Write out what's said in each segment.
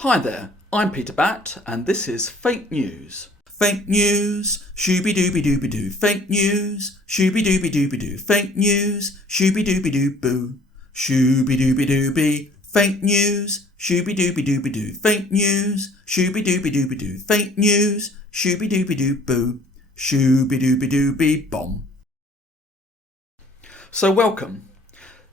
Hi there, I'm Peter Batt, and this is Fake News. Fake news, shooby dooby dooby doo. Fake news, shooby dooby dooby doo. Fake news, shooby dooby doo boo. Shooby dooby dooby. Fake news, shooby dooby dooby doo. Fake news, shooby dooby dooby doo. Fake news, shooby dooby doo boo. Shooby dooby dooby bomb. So welcome.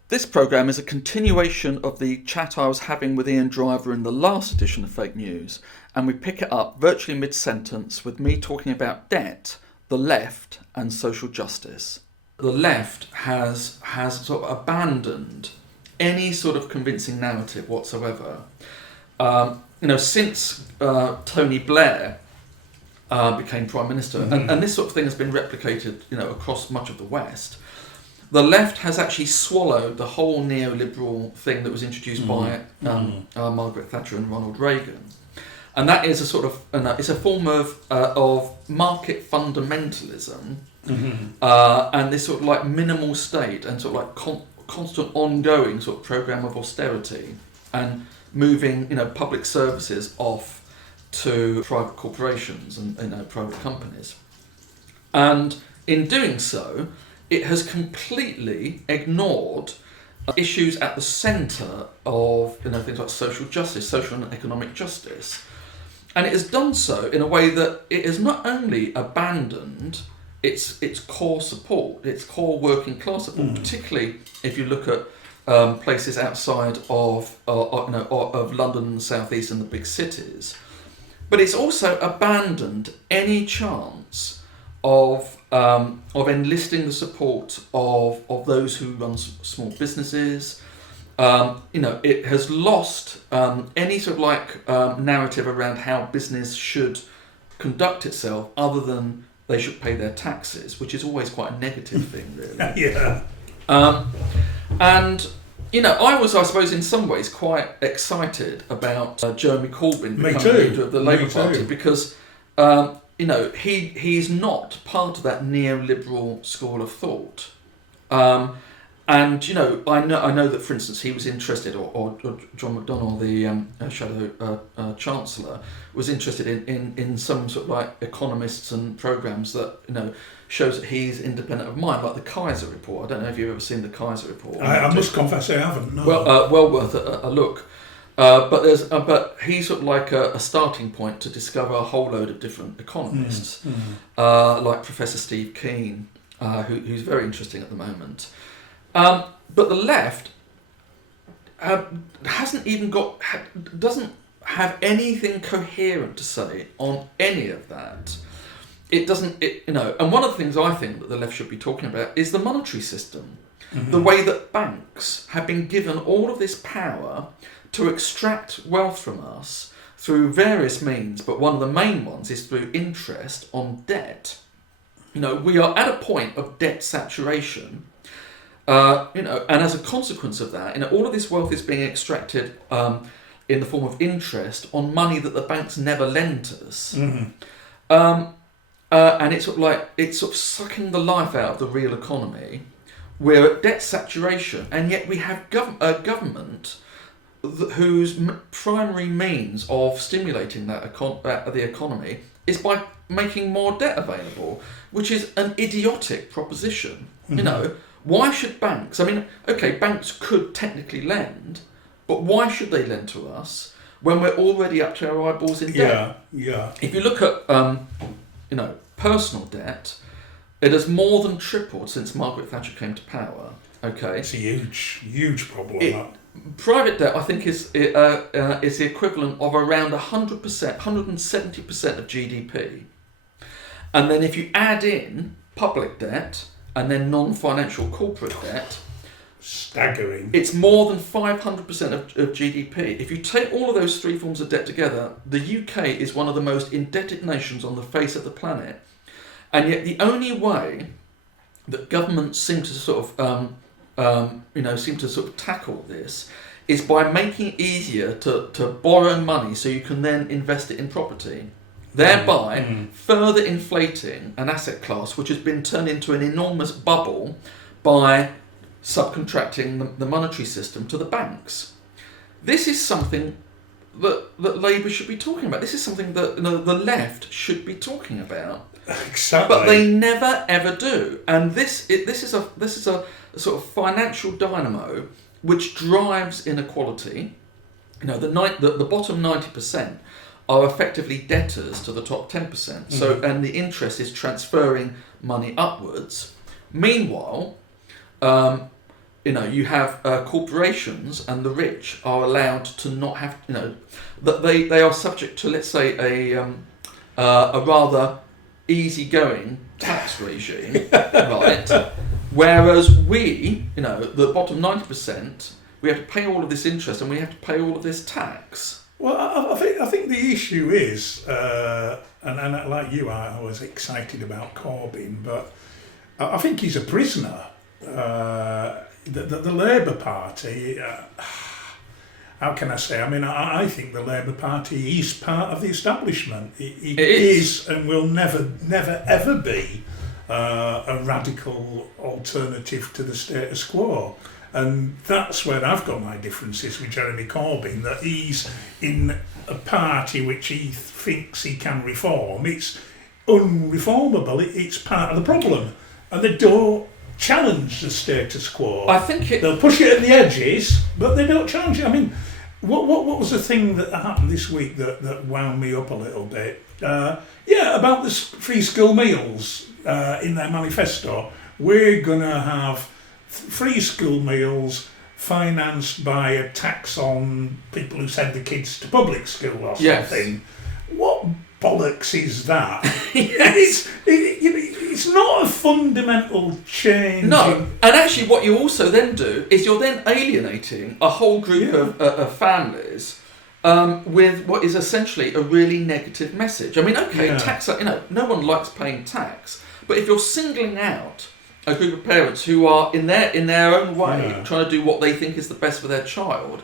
This programme is a continuation of the chat I was having with Ian Driver in the last edition of Fake News, and we pick it up virtually mid-sentence with me talking about debt, the left and social justice. The left has sort of abandoned any sort of convincing narrative whatsoever. Since Tony Blair became Prime Minister, and this sort of thing has been replicated, across much of the West. The left has actually swallowed the whole neoliberal thing that was introduced by Margaret Thatcher and Ronald Reagan, and that is a sort of it's a form of market fundamentalism, and this sort of like minimal state and sort of like constant ongoing sort of program of austerity and moving public services off to private corporations and private companies, and in doing so, it has completely ignored issues at the centre of things like social justice, social and economic justice. And it has done so in a way that it has not only abandoned its core support, its core working class support, particularly if you look at places outside of London and the South East and the big cities, but it's also abandoned any chance of enlisting the support of those who run small businesses. It has lost any sort of like narrative around how business should conduct itself, other than they should pay their taxes, which is always quite a negative thing, really. Yeah. I was, I suppose, in some ways quite excited about Jeremy Corbyn becoming leader of the Labour Party, because he's not part of that neoliberal school of thought. I know that, for instance, he was interested, or John McDonnell, the Shadow Chancellor, was interested in some sort of like economists and programmes that shows that he's independent of mind, like the Kaiser report. I don't know if you've ever seen the Kaiser report. I must confess I haven't. No. Well worth a look. But he's sort of like a starting point to discover a whole load of different economists, like Professor Steve Keen, who's very interesting at the moment. But the left doesn't have anything coherent to say on any of that. And one of the things I think that the left should be talking about is the monetary system, the way that banks have been given all of this power to extract wealth from us through various means, but one of the main ones is through interest on debt. We are at a point of debt saturation, and as a consequence of that, all of this wealth is being extracted in the form of interest on money that the banks never lend to us. And it's sort of sucking the life out of the real economy. We're at debt saturation, and yet we have a government whose primary means of stimulating the economy is by making more debt available, which is an idiotic proposition. Why should banks? Banks could technically lend, but why should they lend to us when we're already up to our eyeballs in debt? Yeah. If you look at personal debt, it has more than tripled since Margaret Thatcher came to power. Okay, it's a huge problem. Private debt, I think, is the equivalent of around 100%, 170% of GDP. And then if you add in public debt and then non-financial corporate debt, staggering. It's more than 500% of GDP. If you take all of those three forms of debt together, the UK is one of the most indebted nations on the face of the planet. And yet the only way that governments seem to sort of tackle this is by making it easier to borrow money so you can then invest it in property, thereby further inflating an asset class which has been turned into an enormous bubble by subcontracting the monetary system to the banks. This is something that Labour should be talking about. This is something that the left should be talking about. Exactly. But they never ever do. And this is a sort of financial dynamo which drives inequality. The bottom 90% are effectively debtors to the top 10%. So and the interest is transferring money upwards. Meanwhile, you have corporations and the rich are allowed to not have, that they are subject to, let's say, a rather easygoing tax regime, right? Whereas we, the bottom 90%, we have to pay all of this interest and we have to pay all of this tax. Well, I think the issue is, and like you, I was excited about Corbyn, but I think he's a prisoner. The Labour Party, how can I say? I mean, I think the Labour Party is part of the establishment. It is and will never ever be a radical alternative to the status quo. And that's where I've got my differences with Jeremy Corbyn, that he's in a party which he thinks he can reform. It's unreformable. It's part of the problem. And they don't challenge the status quo. I think they'll push it at the edges, but they don't challenge it. I mean, what was the thing that happened this week that wound me up a little bit? About the free school meals in their manifesto. We're going to have free school meals financed by a tax on people who send the kids to public school or something. What bollocks is that? It's not a fundamental change. No, and actually what you also then do is you're then alienating a whole group of families with what is essentially a really negative message. I mean, tax, no one likes paying tax, but if you're singling out a group of parents who are in their own way trying to do what they think is the best for their child,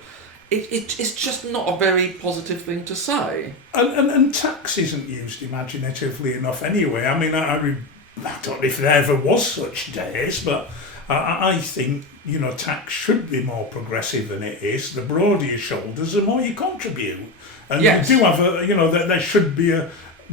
it's just not a very positive thing to say. And tax isn't used imaginatively enough anyway. I mean, I don't know if there ever was such days, but I think, tax should be more progressive than it is. The broader your shoulders, the more you contribute. And you do have there should be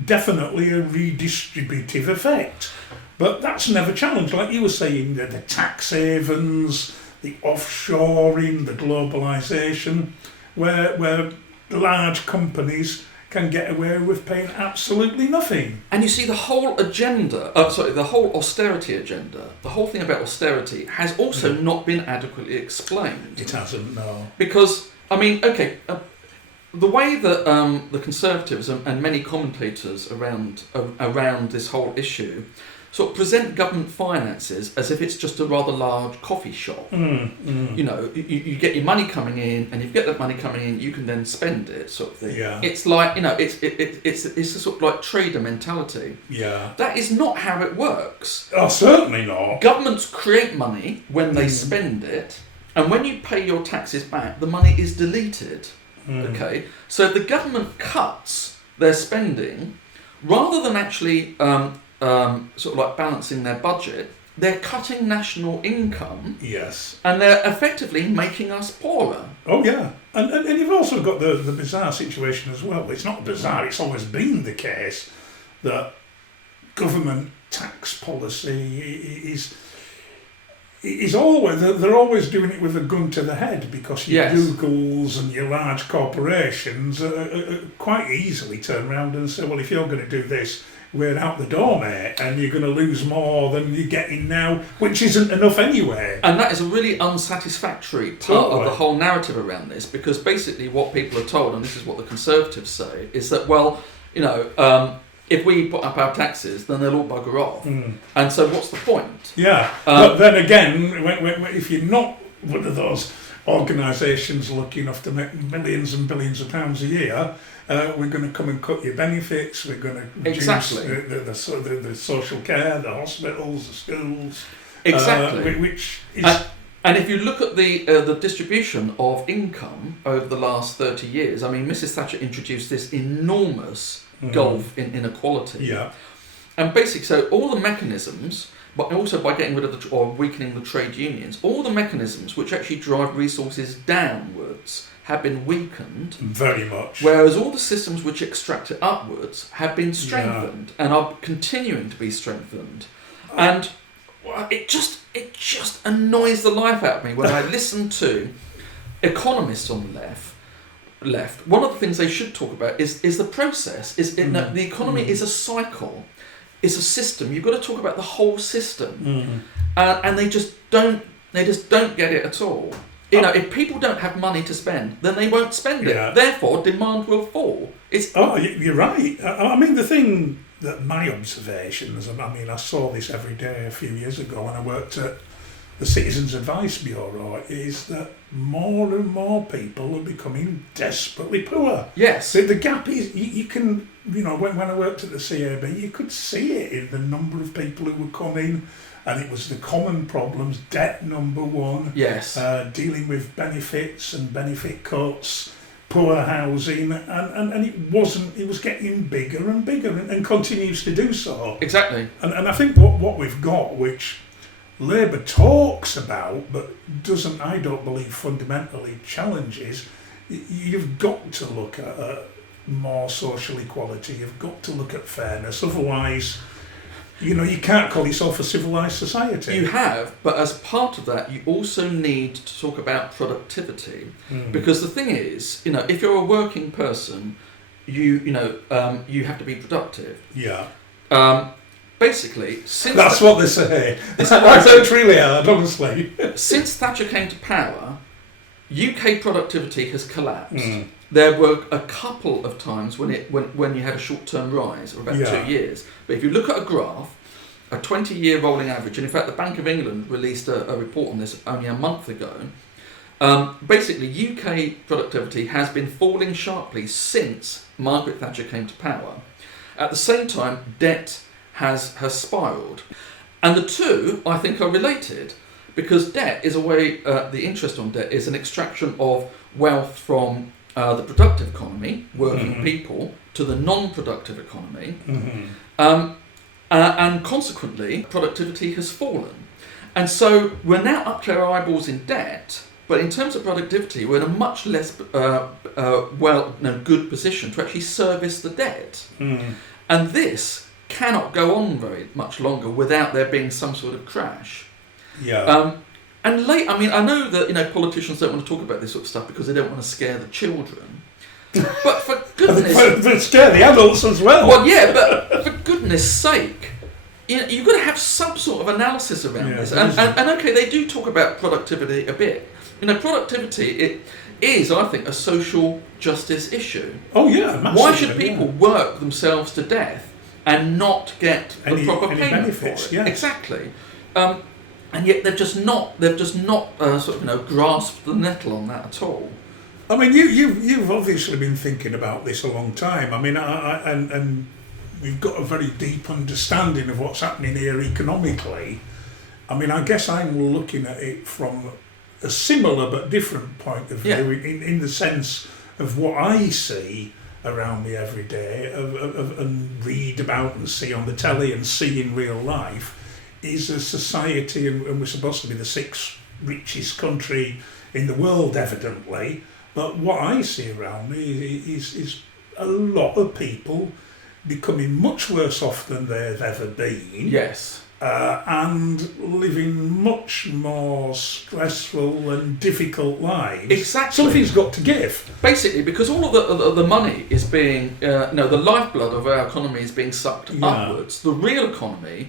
definitely a redistributive effect. But that's never challenged. Like you were saying, the tax havens, the offshoring, the globalisation, where large companies can get away with paying absolutely nothing. And you see the whole the whole austerity agenda, the whole thing about austerity has also not been adequately explained. It hasn't, no. Because, I mean, the way that the Conservatives and many commentators around this whole issue sort of present government finances as if it's just a rather large coffee shop. You get your money coming in, and if you get that money coming in, you can then spend it, sort of thing. Yeah. It's like, it's a sort of like trader mentality. Yeah. That is not how it works. Oh, certainly not. Governments create money when they spend it, and when you pay your taxes back, the money is deleted. Okay, so if the government cuts their spending, rather than actually sort of like balancing their budget, they're cutting national income. Yes. And they're effectively making us poorer. Oh, yeah. And you've also got the bizarre situation as well. It's not bizarre, it's always been the case that government tax policy is always, they're always doing it with a gun to the head, because your Googles and your large corporations quite easily turn around and say, well, if you're going to do this, we're out the door, mate, and you're going to lose more than you're getting now, which isn't enough anyway. And that is a really unsatisfactory part of the whole narrative around this, because basically what people are told, and this is what the Conservatives say, is that, well, if we put up our taxes, then they'll all bugger off. And so what's the point? Yeah, but then again, if you're not one of those organisations lucky enough to make millions and billions of pounds a year, we're going to come and cut your benefits, we're going to reduce the social care, the hospitals, the schools. Exactly. Which is... And if you look at the distribution of income over the last 30 years, I mean, Mrs. Thatcher introduced this enormous gulf in inequality. Yeah. And basically, so all the mechanisms, but also by getting rid of or weakening the trade unions, all the mechanisms which actually drive resources downwards have been weakened. Very much. Whereas all the systems which extract it upwards have been strengthened and are continuing to be strengthened. And it just annoys the life out of me when I listen to economists on the left. One of the things they should talk about is the process. The economy is a cycle. It's a system. You've got to talk about the whole system, and they just don't get it at all. If people don't have money to spend, then they won't spend it. Therefore, demand will fall. You're right. I mean, the thing that my observations, I saw this every day a few years ago when I worked at the Citizens Advice Bureau, is that more and more people are becoming desperately poor. Yes. The gap is, you can, when I worked at the CAB, you could see it in the number of people who were coming, and it was the common problems, debt number one, yes, dealing with benefits and benefit cuts, poor housing, and it was getting bigger and bigger and continues to do so. Exactly. And I think what we've got, which Labour talks about but doesn't, I don't believe, fundamentally challenges, you've got to look at more social equality, you've got to look at fairness, otherwise you can't call yourself a civilised society. You have, but as part of that, you also need to talk about productivity, because the thing is, if you're a working person, you have to be productive. Yeah. Basically, since that's what they say. It's really hard, honestly. Since Thatcher came to power, UK productivity has collapsed. There were a couple of times when you had a short-term rise of about 2 years. But if you look at a graph, a 20-year rolling average, and in fact the Bank of England released a report on this only a month ago, basically UK productivity has been falling sharply since Margaret Thatcher came to power. At the same time, debt has spiralled. And the two, I think, are related, because debt is a way, the interest on debt is an extraction of wealth from the productive economy, working people, to the non-productive economy, and consequently productivity has fallen. And so we're now up to our eyeballs in debt, but in terms of productivity we're in a much less good position to actually service the debt. And this cannot go on very much longer without there being some sort of crash. And I know that politicians don't want to talk about this sort of stuff because they don't want to scare the children. But for goodness, but scare the adults as well. Well, yeah, but for goodness sake, you've got to have some sort of analysis around this. And okay, they do talk about productivity a bit. Productivity, it is, I think, a social justice issue. Oh yeah, massively. Why should people work themselves to death and not get the proper payment benefits, for it? yes. Exactly. And yet they've just not grasped the nettle on that at all. I mean, you've obviously been thinking about this a long time. I mean, and we've got a very deep understanding of what's happening here economically. I mean, I guess I'm looking at it from a similar but different point of view, in the sense of what I see around me every day, and read about and see on the telly and see in real life, is a society, and we're supposed to be the sixth richest country in the world, evidently. But what I see around me is a lot of people becoming much worse off than they've ever been. Yes. And living much more stressful and difficult lives. Exactly. Something's got to give. Basically, because all of the money is being, the lifeblood of our economy is being sucked upwards. The real economy,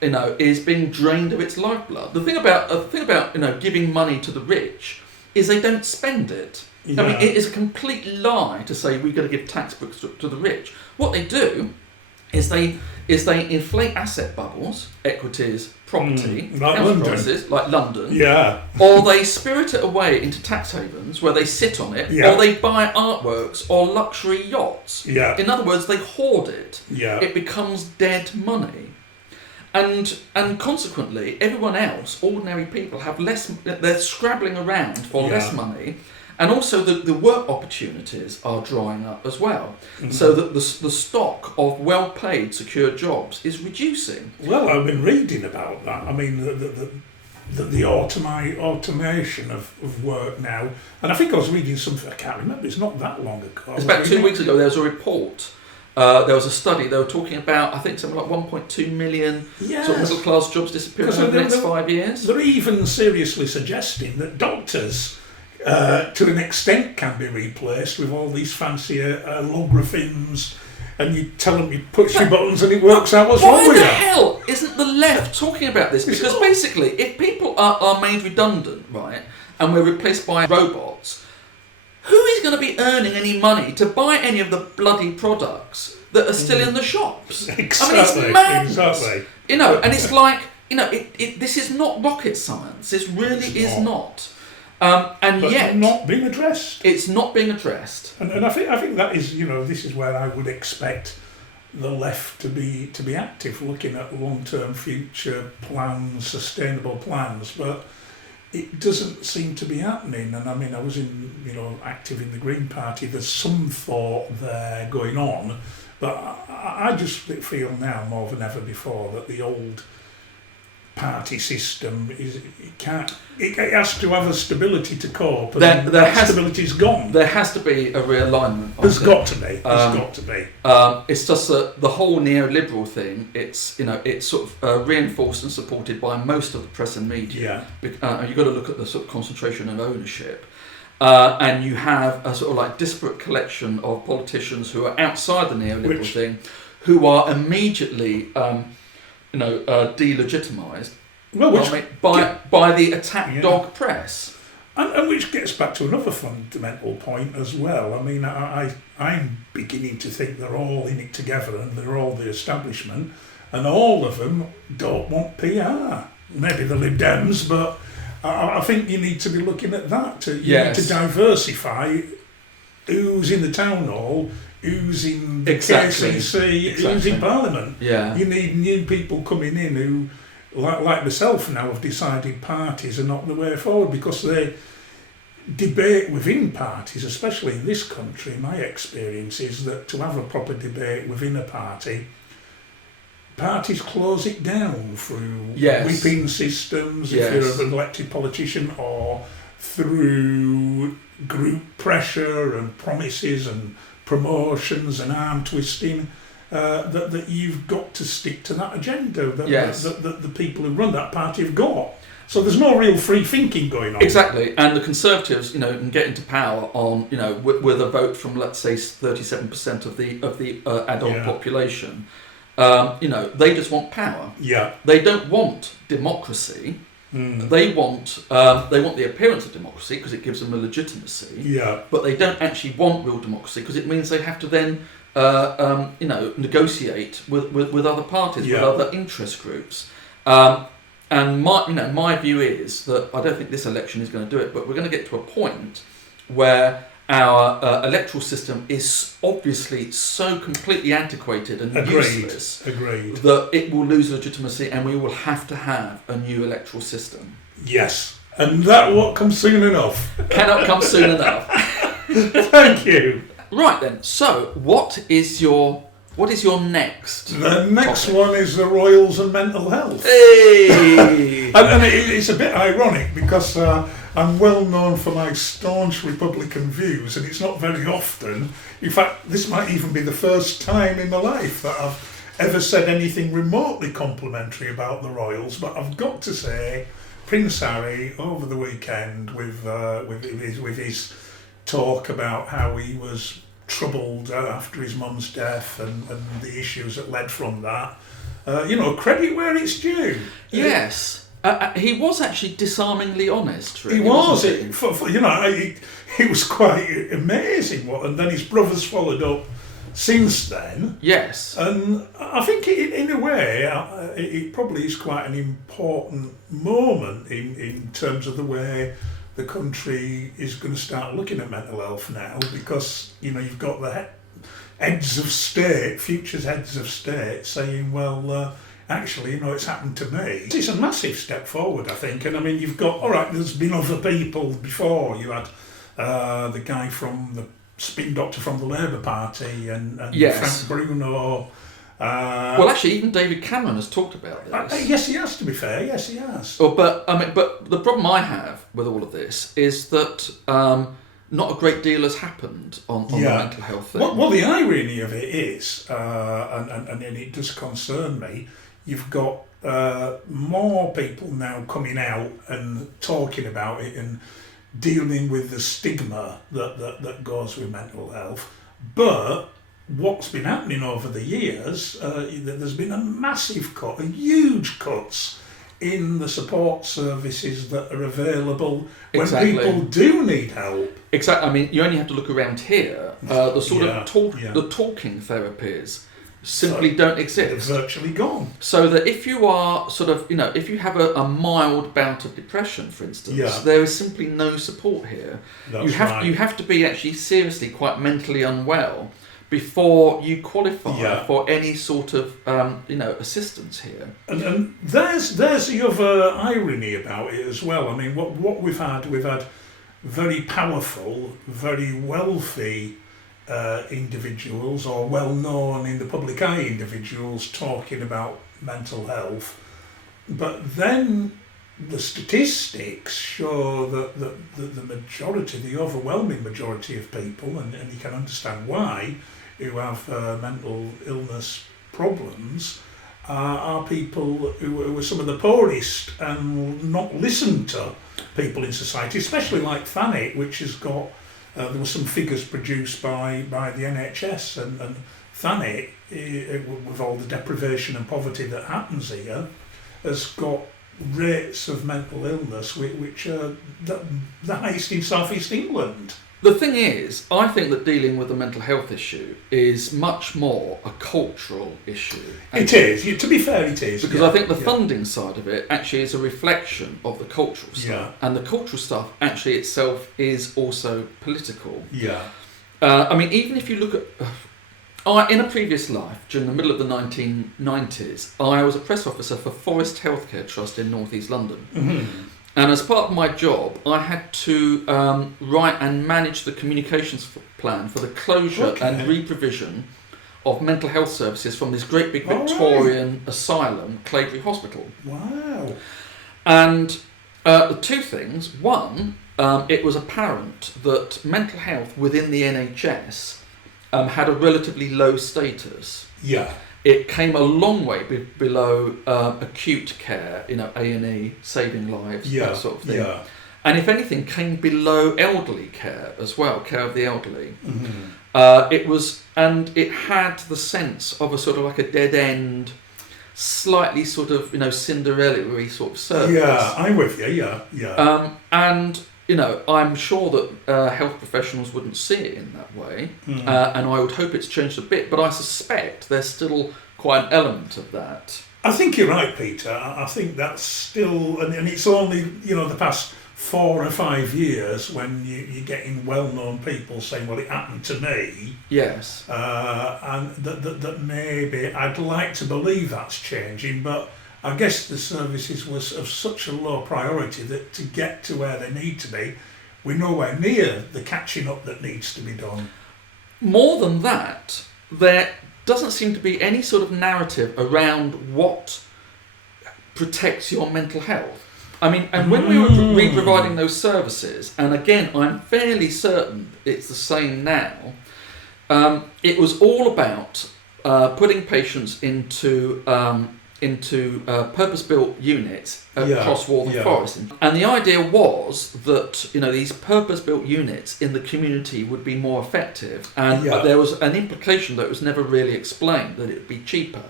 is being drained of its lifeblood. The thing about giving money to the rich is they don't spend it. I mean, it is a complete lie to say we've got to give tax breaks to the rich. What they do is they inflate asset bubbles, equities, property, house prices, like London. Yeah. Or they spirit it away into tax havens where they sit on it, or they buy artworks or luxury yachts. Yeah. In other words, they hoard it. Yeah. It becomes dead money. And consequently, everyone else, ordinary people, have less. They're scrabbling around for less money, And also the work opportunities are drying up as well. So that the stock of well-paid, secure jobs is reducing. Well, I've been reading about that. I mean, the automation of work now. And I think I was reading something, I can't remember, it's not that long ago. It's about 2 weeks ago, there was a report. There was a study, they were talking about, I think, something like 1.2 million sort of middle-class jobs disappearing over the next 5 years. They're even seriously suggesting that doctors, to an extent, can be replaced with all these fancy logarithms, and you tell them you push your buttons and it works out what's wrong with you. Why the hell isn't the left talking about this? Because basically, if people are made redundant, right, and we're replaced by robots, who is going to be earning any money to buy any of the bloody products that are still in the shops? Exactly, I mean, it's madness. exactly. You know, and it's like, you know, this is not rocket science. This really is not. And but yet, not being addressed. It's not being addressed. And I think that is, you know, this is where I would expect the left to be active, looking at long-term future plans, sustainable plans, but it doesn't seem to be happening. And I mean, I was active in the Green Party. There's some thought there going on, but I just feel now more than ever before that the old party system it has to have a stability to cope, and that stability's gone. There has to be a realignment. There's got to be. It's just that the whole neoliberal thing. It's sort of reinforced and supported by most of the press and media. You've got to look at the sort of concentration of ownership, and you have a sort of like disparate collection of politicians who are outside the neoliberal thing, who are immediately delegitimised by the attack dog press. And which gets back to another fundamental point as well. I mean, I'm beginning to think they're all in it together and they're all the establishment, and all of them don't want PR. Maybe the Lib Dems, but I think you need to be looking at that. You need to diversify who's in the town hall, who's in the KCC, who's in Parliament. Yeah. You need new people coming in who, like myself now, have decided parties are not the way forward, because they debate within parties, especially in this country. My experience is that to have a proper debate within a party, parties close it down through whipping systems if you're an elected politician, or through group pressure and promises and promotions and arm twisting, that you've got to stick to that agenda that the people who run that party have got. So there's no real free thinking going on. Exactly, and the Conservatives, can get into power on, with a vote from, let's say, 37% of the adult population. They just want power. Yeah. They don't want democracy. They want the appearance of democracy because it gives them a legitimacy. Yeah. But they don't actually want real democracy because it means they have to then negotiate with other parties, with other interest groups. And my view is that I don't think this election is going to do it, but we're going to get to a point where our electoral system is obviously so completely antiquated and useless that it will lose legitimacy, and we will have to have a new electoral system. Yes, and that won't come soon enough. Cannot come soon enough. Thank you. Right then, so what is your next? The next topic? One is the royals and mental health. Hey! and it's a bit ironic because I'm well known for my staunch Republican views, and it's not very often. In fact, this might even be the first time in my life that I've ever said anything remotely complimentary about the royals. But I've got to say, Prince Harry over the weekend with his talk about how he was troubled after his mum's death and the issues that led from that. Credit where it's due. Yes. He was actually disarmingly honest. Really, he was. He? It was quite amazing. And then his brothers followed up since then. Yes. And I think in a way, it probably is quite an important moment in terms of the way the country is going to start looking at mental health now, because you've got the heads of state, futures heads of state, saying, well, actually, it's happened to me. It's a massive step forward, I think. And I mean, you've got, all right, there's been other people before. You had the guy from the spin doctor from the Labour Party, and Yes. Frank Bruno. Well, actually, even David Cameron has talked about this. Yes, he has. To be fair, yes, he has. But the problem I have with all of this is that not a great deal has happened on the mental health thing. Well, the irony of it is, and it does concern me, you've got more people now coming out and talking about it and dealing with the stigma that goes with mental health. But what's been happening over the years, there's been a huge cuts in the support services that are available when people do need help. Exactly. I mean, you only have to look around here. The sort of the talking therapies simply don't exist. They're virtually gone. So that if you are if you have a mild bout of depression, for instance, there is simply no support here. You have to be actually seriously quite mentally unwell before you qualify for any sort of assistance here. And there's the other irony about it as well. I mean, what we've had very powerful, very wealthy individuals, or well-known in the public eye individuals, talking about mental health, but then the statistics show that the majority, the overwhelming majority of people, and you can understand why, who have mental illness problems, are people who are some of the poorest and not listened to people in society, especially like Thanet, which has got, there were some figures produced by the NHS, and Thanet, with all the deprivation and poverty that happens here, has got rates of mental illness which are the highest in South East England. The thing is, I think that dealing with the mental health issue is much more a cultural issue. It is. To be fair, it is. Because I think the funding side of it actually is a reflection of the cultural stuff. Yeah. And the cultural stuff actually itself is also political. Yeah. I mean, even if you look at... in a previous life, during the middle of the 1990s, I was a press officer for Forest Healthcare Trust in North East London. Mm-hmm. And as part of my job, I had to write and manage the communications plan for the closure and re-provision of mental health services from this great big Victorian asylum, Claybury Hospital. Wow. And the two things. One, it was apparent that mental health within the NHS had a relatively low status. Yeah. It came a long way below acute care, A&E, saving lives, that sort of thing. Yeah. And if anything, came below elderly care as well, care of the elderly. Mm-hmm. It had the sense of a sort of like a dead end, slightly sort of Cinderella-y sort of service. Yeah, I'm with you. Yeah. And I'm sure that health professionals wouldn't see it in that way, and I would hope it's changed a bit, but I suspect there's still quite an element of that. I think you're right, Peter. I think that's still, and it's only, the past 4 or 5 years when you're getting well-known people saying, well, it happened to me. Yes. And that maybe, I'd like to believe that's changing, but I guess the services was of such a low priority that to get to where they need to be, we're nowhere near the catching up that needs to be done. More than that, there doesn't seem to be any sort of narrative around what protects your mental health. I mean, and when we were re-providing those services, and again, I'm fairly certain it's the same now, it was all about putting patients into purpose-built units across Waltham Forest. And the idea was that, these purpose-built units in the community would be more effective. And there was an implication that was never really explained, that it would be cheaper,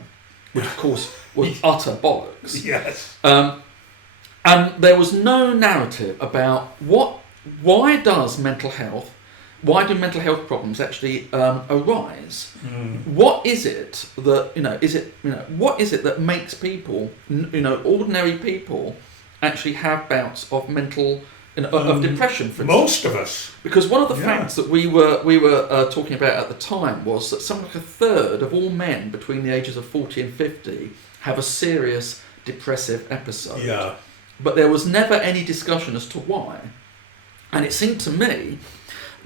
which of course was utter bollocks. Yes. And there was no narrative about why do mental health problems actually arise? What is it that what is it that makes people, ordinary people, actually have bouts of mental of depression? For instance? Most of us. Because one of the facts that we were talking about at the time was that something like a third of all men between the ages of 40 and 50 have a serious depressive episode. Yeah. But there was never any discussion as to why, and it seemed to me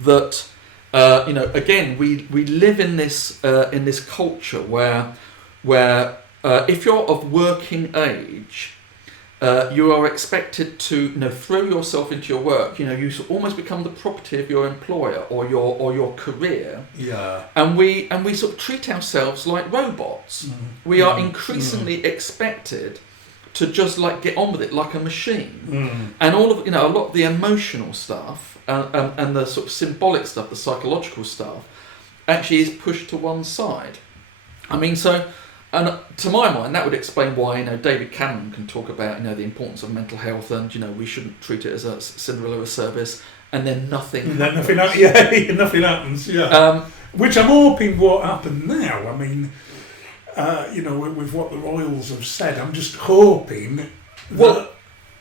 that again we live in this culture where if you're of working age, you are expected to throw yourself into your work. You almost become the property of your employer or your career. Yeah. And we sort of treat ourselves like robots. We are increasingly expected to just get on with it like a machine. And all of a lot of the emotional stuff and the sort of symbolic stuff, the psychological stuff, actually is pushed to one side. I mean, and to my mind, that would explain why David Cameron can talk about the importance of mental health, and we shouldn't treat it as a Cinderella service, and then nothing happens. Nothing happens. Yeah. Which I'm hoping won't happen now. I mean, with what the royals have said, I'm just hoping that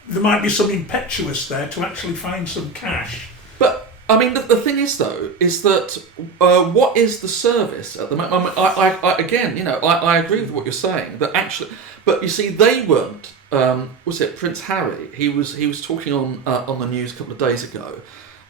there might be some impetuous there to actually find some cash. But I mean, the thing is, though, is that what is the service at the moment? I agree with what you're saying. That actually, but you see, they weren't. Was it Prince Harry? He was talking on the news a couple of days ago,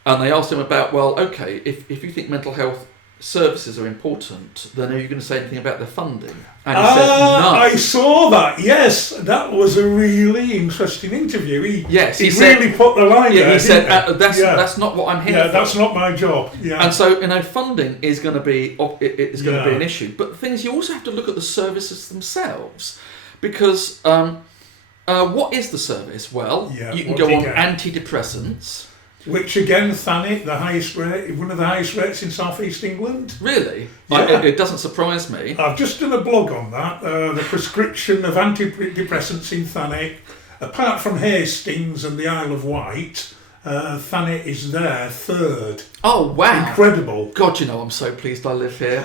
and they asked him about, well, okay, if you think mental health services are important, then are you going to say anything about their funding? And he said no. I saw that. Yes, that was a really interesting interview. He said, really put the line there. He said that's not what I'm here for. That's not my job. Yeah. And so funding is going to be an issue. But the thing is, you also have to look at the services themselves, because what is the service? Well, you can go on antidepressants. Which again, Thanet, one of the highest rates in South East England. Really? Yeah. It doesn't surprise me. I've just done a blog on that. The prescription of antidepressants in Thanet, apart from Hastings and the Isle of Wight, Thanet is there third. Oh wow! Incredible. God, I'm so pleased I live here.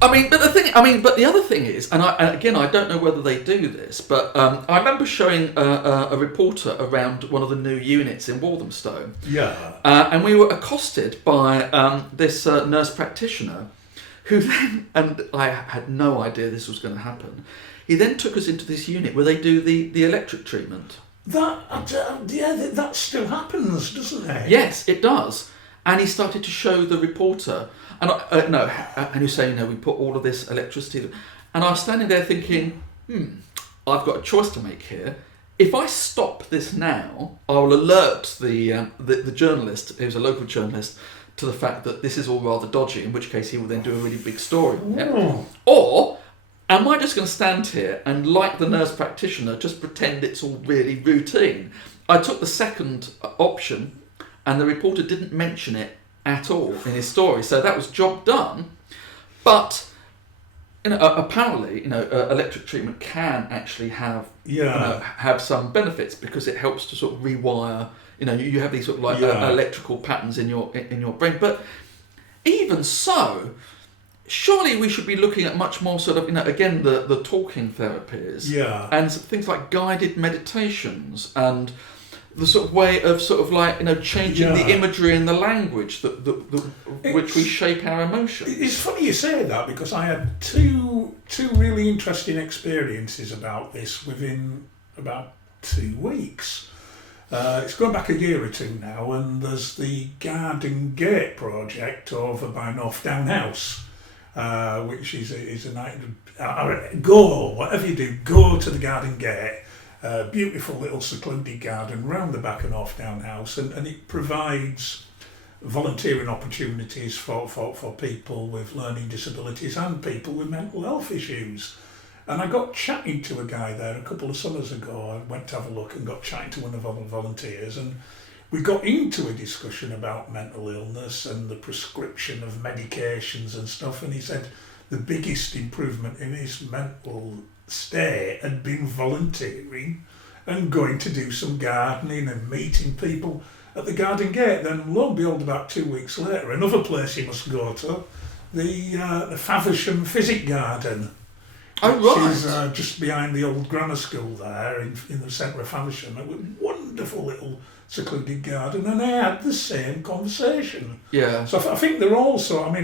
But the other thing is, and again, I don't know whether they do this, but I remember showing a reporter around one of the new units in Walthamstow. Yeah. And we were accosted by this nurse practitioner, who then, and I had no idea this was going to happen, he then took us into this unit where they do the electric treatment. That still happens, doesn't it? Yes, it does. And he started to show the reporter, and he was saying, we put all of this electricity, and I was standing there thinking, I've got a choice to make here. If I stop this now, I will alert the journalist, who's a local journalist, to the fact that this is all rather dodgy, in which case he will then do a really big story. Yeah? Or am I just going to stand here and, like the nurse practitioner, just pretend it's all really routine? I took the second option, and the reporter didn't mention it at all in his story, so that was job done. But apparently, electric treatment can actually have have some benefits, because it helps to sort of rewire. You have these sort of electrical patterns in your brain. But even so, surely we should be looking at much more sort of again the talking therapies, and things like guided meditations and the sort of way of changing the imagery and the language which we shape our emotions. It's funny you say that, because I had two really interesting experiences about this within about 2 weeks. It's going back a year or two now, and there's the Garden Gate project over by North Down House, which is a night. Whatever you do, go to the Garden Gate. Beautiful little secluded garden round the back of North Down House, and it provides volunteering opportunities for people with learning disabilities and people with mental health issues. And I got chatting to a guy there a couple of summers ago. I went to have a look and got chatting to one of our volunteers, and we got into a discussion about mental illness and the prescription of medications and stuff, and he said the biggest improvement in his mental state had been volunteering and going to do some gardening and meeting people at the Garden Gate. Then lo and behold, about 2 weeks later, another place he must go to, the Faversham Physic Garden, which is just behind the old grammar school there in the centre of Faversham. It was a wonderful little secluded garden, and they had the same conversation. Yeah. So I think they're also, I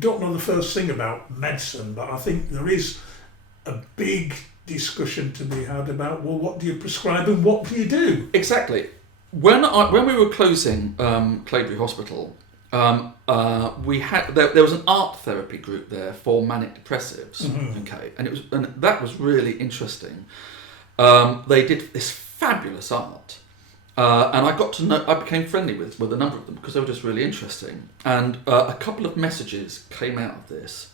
don't know the first thing about medicine, but I think there is a big discussion to be had about, well, what do you prescribe and what do you do? Exactly. when we were closing Claydbury Hospital, we had there was an art therapy group there for manic depressives. Okay, and that was really interesting. They did this fabulous art, and I became friendly with a number of them because they were just really interesting. And a couple of messages came out of this.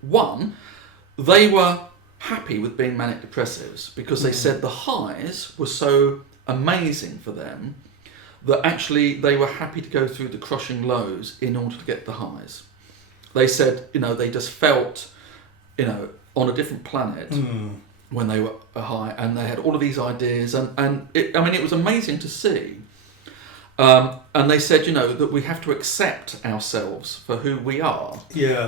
One, they were happy with being manic depressives because they said the highs were so amazing for them that actually they were happy to go through the crushing lows in order to get the highs. They said, they just felt, on a different planet when they were high, and they had all of these ideas, and it was amazing to see. And they said, that we have to accept ourselves for who we are,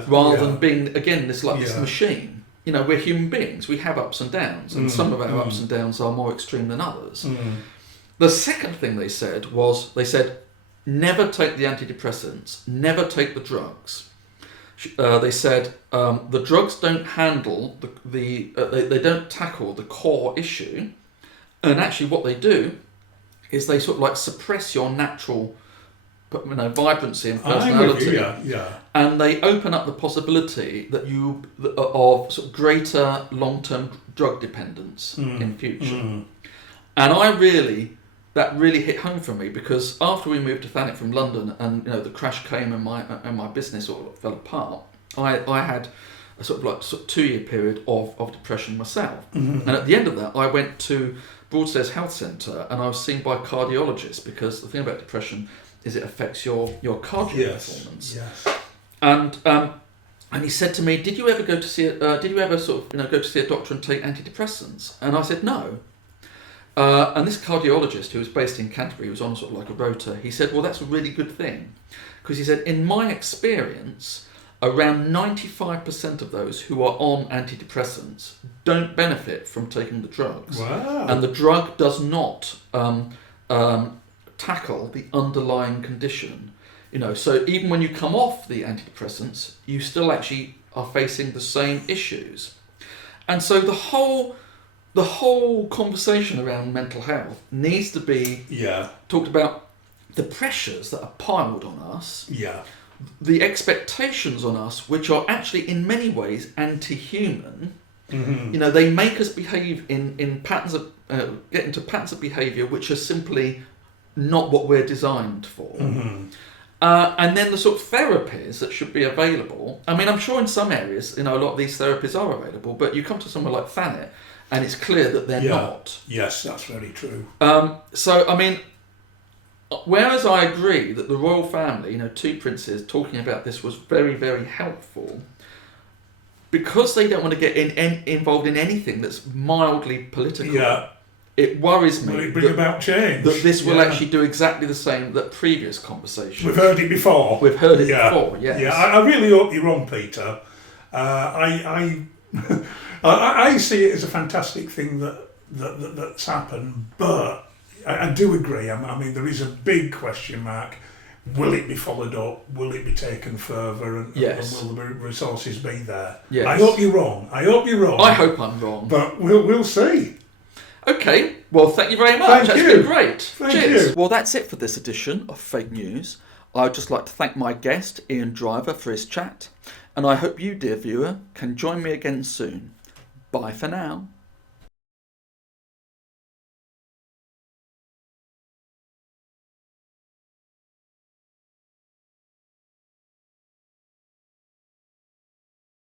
rather than being, again, this machine. We're human beings. We have ups and downs, and some of our ups and downs are more extreme than others. The second thing they said was, never take the antidepressants, never take the drugs. They said the drugs don't handle they don't tackle the core issue, and actually what they do is they sort of like suppress your natural vibrancy and personality, and they open up the possibility that of sort of greater long-term drug dependence in future. And that really hit home for me, because after we moved to Thanet from London, and the crash came and my business sort of fell apart, I had a sort of 2-year period of depression myself. And at the end of that, I went to Broadstairs Health Centre, and I was seen by a cardiologist, because the thing about depression is it affects your cardio performance. And he said to me, "Did you ever go to see go to see a doctor and take antidepressants?" And I said, "No." And this cardiologist, who was based in Canterbury, who was on sort of like a rota, he said, "Well, that's a really good thing," because he said, "In my experience, around 95% of those who are on antidepressants don't benefit from taking the drugs. Wow. And the drug does not tackle the underlying condition. So even when you come off the antidepressants, you still actually are facing the same issues." And so the whole conversation around mental health needs to be talked about, the pressures that are piled on us, the expectations on us, which are actually in many ways anti-human. They make us behave in patterns of get into patterns of behaviour which are simply not what we're designed for. And then the sort of therapies that should be available. I mean, I'm sure in some areas, a lot of these therapies are available, but you come to somewhere like Thanet, and it's clear that they're not. Yes, that's very true. So, I mean, whereas I agree that the royal family, 2 princes, talking about this was very, very helpful, because they don't want to get involved in anything that's mildly political, it worries me bring about change. That this will actually do exactly the same that previous conversations. We've heard it before. Before, yes. Yeah, I really hope you're wrong, Peter. I see it as a fantastic thing that's happened, but I do agree. I mean, there is a big question mark. Will it be followed up? Will it be taken further? And will the resources be there? Yes. I hope you're wrong. I hope I'm wrong. But we'll see. Okay. Well, thank you very much. That's been great. Cheers. You. Well, that's it for this edition of Fake News. I'd just like to thank my guest, Ian Driver, for his chat. And I hope you, dear viewer, can join me again soon. Bye for now.